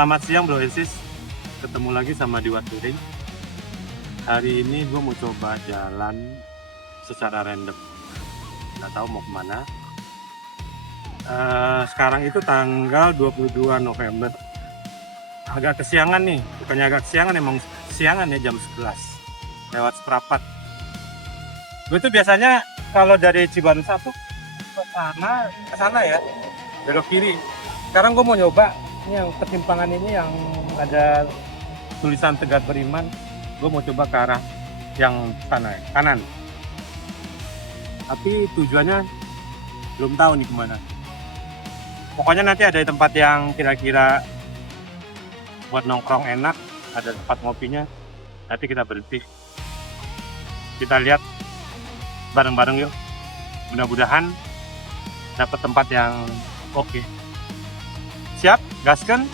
Selamat siang Bro Esis, ketemu lagi sama Dewa Touring. Hari ini gue mau coba jalan secara random, nggak tahu mau kemana. Sekarang itu tanggal 22 November. Agak kesiangan nih, bukannya agak kesiangan, emang kesiangan ya, jam 11 lewat seperempat. Gue tuh biasanya kalau dari Cibarus 1 ke sana ya, belok kiri. Sekarang gue mau nyoba ini yang persimpangan ini yang ada tulisan Tegar Beriman. Gue mau coba ke arah yang sana, kanan. Tapi tujuannya belum tahu nih kemana. Pokoknya nanti ada tempat yang kira-kira buat nongkrong enak, ada tempat ngopinya. Nanti kita berhenti, kita lihat bareng-bareng yuk. Mudah-mudahan dapat tempat yang oke. Siap, gaskan.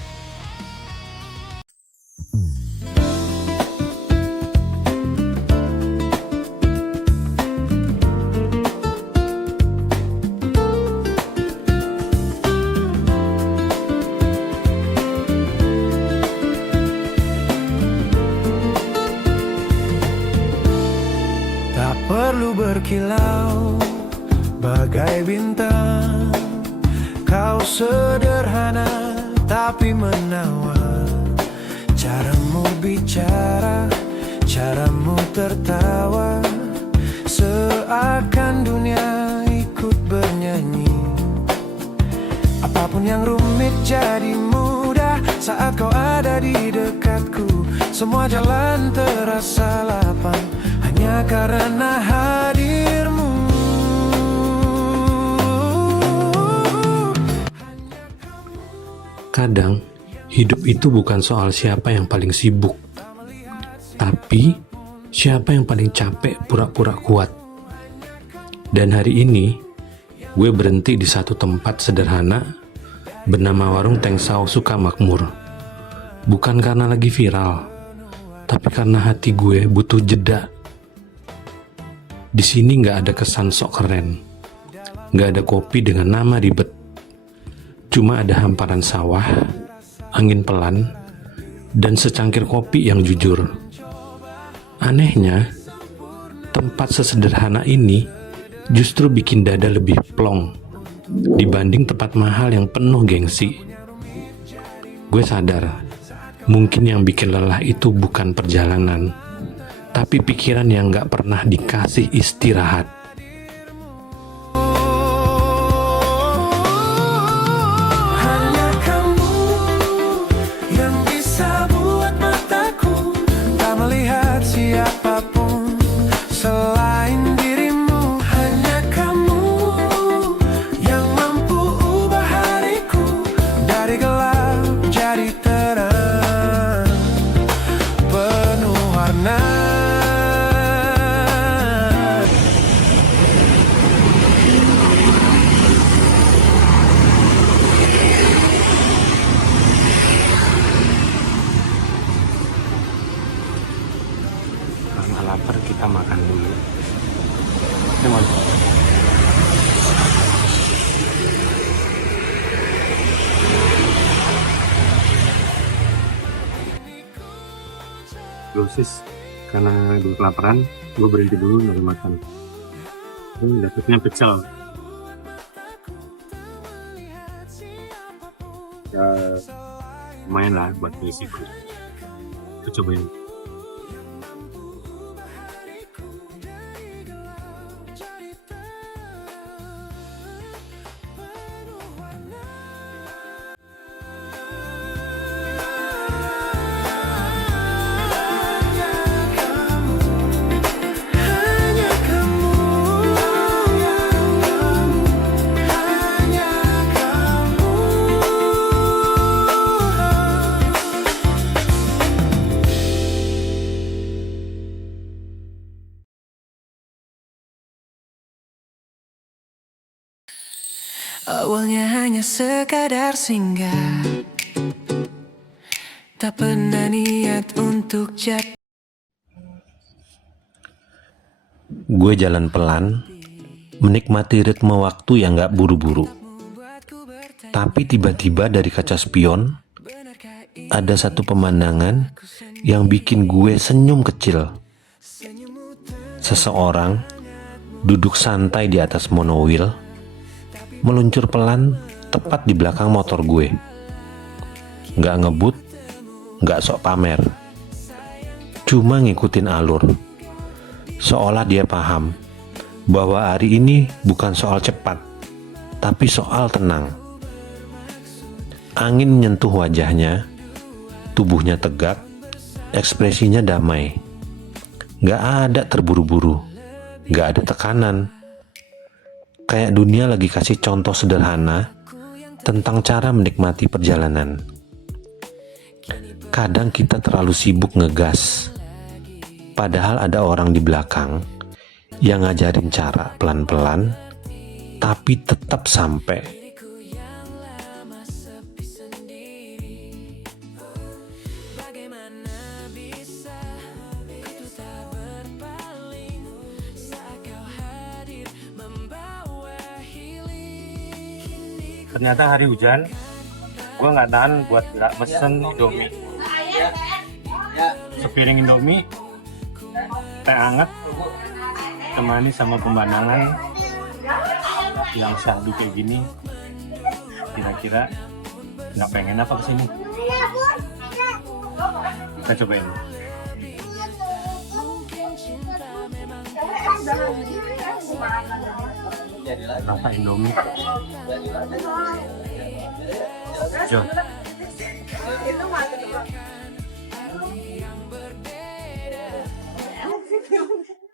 Tak perlu berkilau bagai bintang, kau sederhana tapi menawan. Caramu bicara, caramu tertawa, seakan dunia ikut bernyanyi. Apapun yang rumit jadi mudah saat kau ada di dekatku. Semua jalan terasa lapang hanya karena hadirmu. Kadang, hidup itu bukan soal siapa yang paling sibuk, tapi siapa yang paling capek pura-pura kuat. Dan hari ini, gue berhenti di satu tempat sederhana bernama Warung Tengsau Sukamakmur. Bukan karena lagi viral, tapi karena hati gue butuh jeda. Di sini nggak ada kesan sok keren, nggak ada kopi dengan nama ribet. Cuma ada hamparan sawah, angin pelan, dan secangkir kopi yang jujur. Anehnya, tempat sesederhana ini justru bikin dada lebih plong dibanding tempat mahal yang penuh gengsi. Gue sadar, mungkin yang bikin lelah itu bukan perjalanan, tapi pikiran yang gak pernah dikasih istirahat. Hanya kamu yang bisa buat mataku tak melihat siapapun selain dirimu. Hanya kamu yang mampu ubah hariku dari gelap jadi terang, penuh warna. Karena lapar, kita makan dulu. Come on. Dosis, karena gue kelaparan, gue berhenti dulu nyari makan. Ini dapetnya pecel. Ya, lumayan lah buat ngisi perut. Kita cobain. Hanya kamu, hanya kamu. Awalnya hanya sekadar singgah, tak pernah niat untuk jatuh. Gue jalan pelan, menikmati ritme waktu yang gak buru-buru. Tapi tiba-tiba dari kaca spion, ada satu pemandangan yang bikin gue senyum kecil. Seseorang duduk santai di atas monowheel, meluncur pelan tepat di belakang motor gue. Nggak ngebut, nggak sok pamer, cuma ngikutin alur. Seolah dia paham bahwa hari ini bukan soal cepat, tapi soal tenang. Angin menyentuh wajahnya, tubuhnya tegak, ekspresinya damai. Nggak ada terburu-buru, nggak ada tekanan. Kayak dunia lagi kasih contoh sederhana tentang cara menikmati perjalanan. Kadang kita terlalu sibuk ngegas, padahal ada orang di belakang yang ngajarin cara pelan-pelan, tapi tetap sampai. Ternyata hari hujan, gue nggak tahan buat nggak mesen Indomie. Sepiring Indomie, teh hangat, temani sama pemandangan yang syahdu kayak gini. Kira-kira nggak pengen apa kesini? Kita cobain. Rasa Indomie. Jo.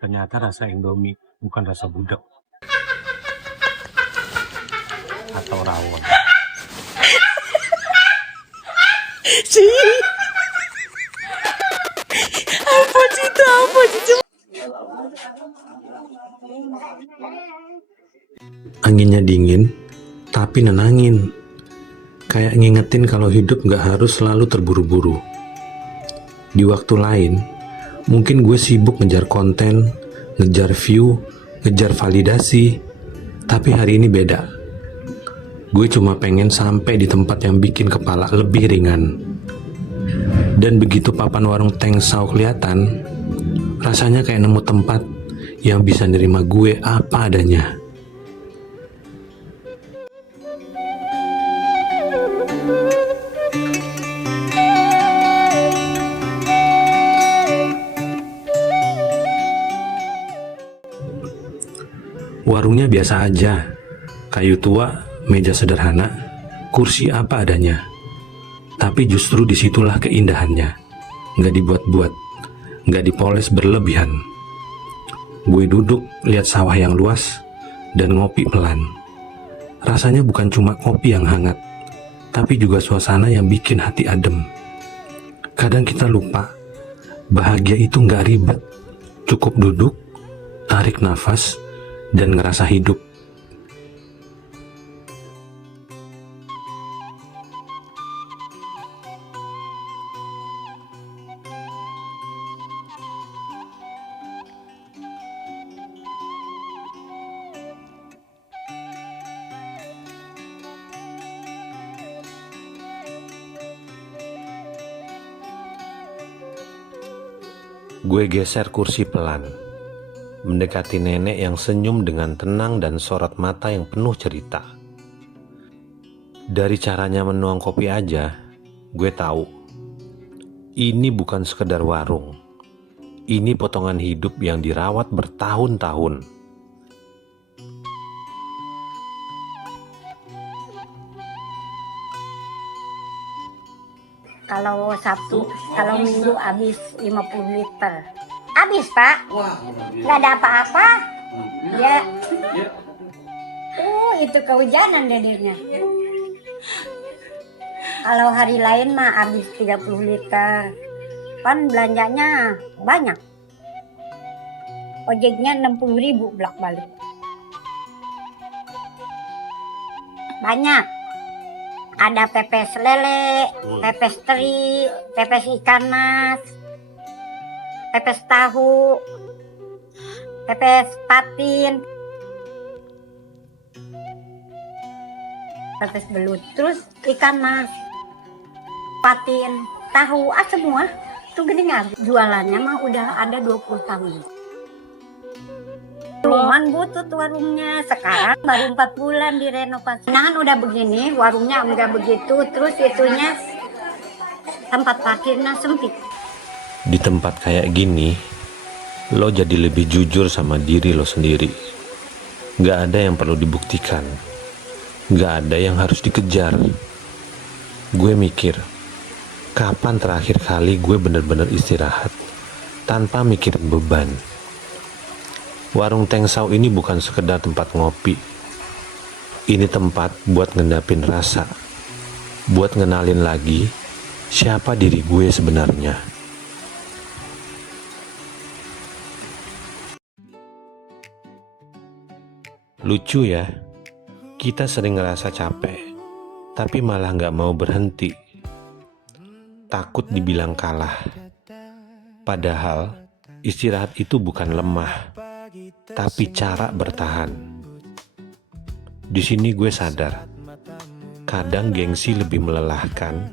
Ternyata rasa Indomie bukan rasa budak atau rawon. Anginnya dingin, tapi nenangin. Kayak ngingetin kalau hidup gak harus selalu terburu-buru. Di waktu lain, mungkin gue sibuk ngejar konten, ngejar view, ngejar validasi. Tapi hari ini beda. Gue cuma pengen sampai di tempat yang bikin kepala lebih ringan. Dan begitu papan warung Tengsau kelihatan, rasanya kayak nemu tempat yang bisa nerima gue apa adanya. Warungnya biasa aja, kayu tua, meja sederhana, kursi apa adanya. Tapi justru disitulah keindahannya, nggak dibuat-buat, nggak dipoles berlebihan. Gue duduk lihat sawah yang luas dan ngopi pelan. Rasanya bukan cuma kopi yang hangat, tapi juga suasana yang bikin hati adem. Kadang kita lupa, bahagia itu nggak ribet, cukup duduk, tarik nafas, dan ngerasa hidup. Gue geser kursi pelan, mendekati nenek yang senyum dengan tenang dan sorot mata yang penuh cerita. Dari caranya menuang kopi aja, gue tahu ini bukan sekedar warung. Ini potongan hidup yang dirawat bertahun-tahun. Kalau Sabtu, kalau Minggu habis 50 liter. Habis, Pak. Nggak ada apa-apa. Ya. Itu kehujanan dedenya. Kalau hari lain mah habis 30 liter. Kan belanjanya banyak. Ojeknya 60.000 bolak-balik. Banyak. Ada pepes lele, pepes teri, pepes ikan mas, pepes tahu, pepes patin, pepes belut, terus ikan mas. patin, tahu, semua. Tuh gedengan. Jualannya mah udah ada 20 tahun. Cuman butut warungnya. Sekarang baru 4 bulan direnovasi. Nah udah begini, warungnya enggak begitu. Terus itunya tempat parkirnya sempit. Di tempat kayak gini, lo jadi lebih jujur sama diri lo sendiri. Gak ada yang perlu dibuktikan. Gak ada yang harus dikejar. Gue mikir, kapan terakhir kali gue bener-bener istirahat tanpa mikirin beban? Warung Tengsau ini bukan sekedar tempat ngopi. Ini tempat buat ngendapin rasa, buat ngenalin lagi siapa diri gue sebenarnya. Lucu ya, kita sering ngerasa capek, tapi malah gak mau berhenti. Takut dibilang kalah. Padahal istirahat itu bukan lemah, tapi cara bertahan. Di sini gue sadar, kadang gengsi lebih melelahkan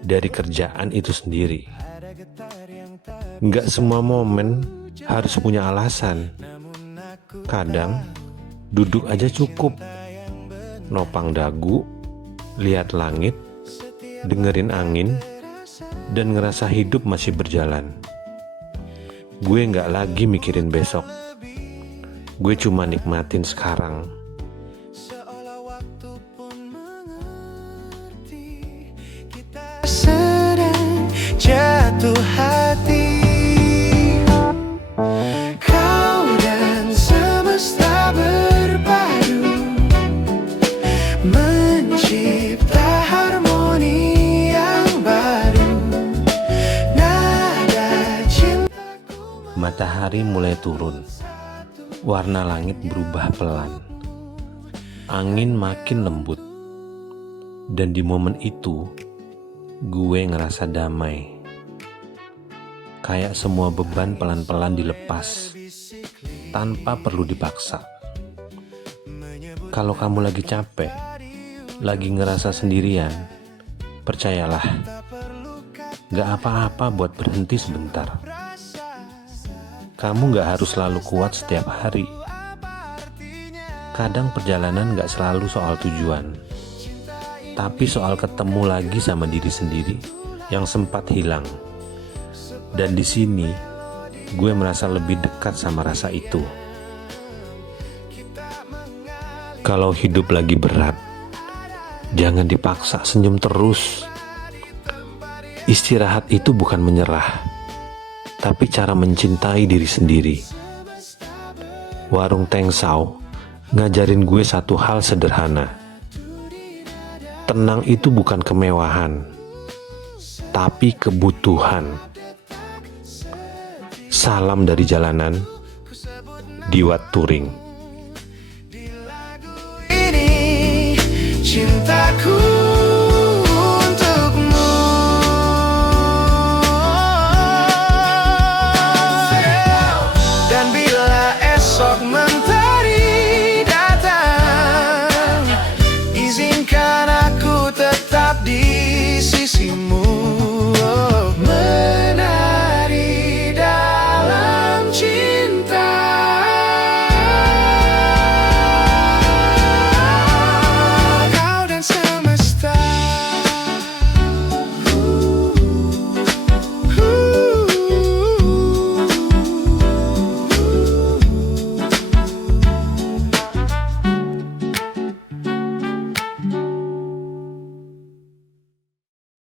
dari kerjaan itu sendiri. Gak semua momen harus punya alasan. Kadang duduk aja cukup, nopang dagu, lihat langit, dengerin angin, dan ngerasa hidup masih berjalan. Gue gak lagi mikirin besok. Gue cuma nikmatin sekarang. Sedang jatuh hati, kau dan semesta berpadu mencipta harmoni yang baru. Nada cintaku. Matahari mulai turun. Warna langit berubah pelan. Angin makin lembut. Dan di momen itu, gue ngerasa damai. Kayak semua beban pelan-pelan dilepas, tanpa perlu dipaksa. Kalau kamu lagi capek, lagi ngerasa sendirian, percayalah, gak apa-apa buat berhenti sebentar. Kamu gak harus selalu kuat setiap hari. Kadang perjalanan gak selalu soal tujuan, tapi soal ketemu lagi sama diri sendiri yang sempat hilang. Dan di sini, gue merasa lebih dekat sama rasa itu. Kalau hidup lagi berat, jangan dipaksa senyum terus. Istirahat itu bukan menyerah, tapi cara mencintai diri sendiri. Warung Tengsau ngajarin gue satu hal sederhana. Tenang itu bukan kemewahan, tapi kebutuhan. Salam dari jalanan, Diwat Touring. Ini cintaku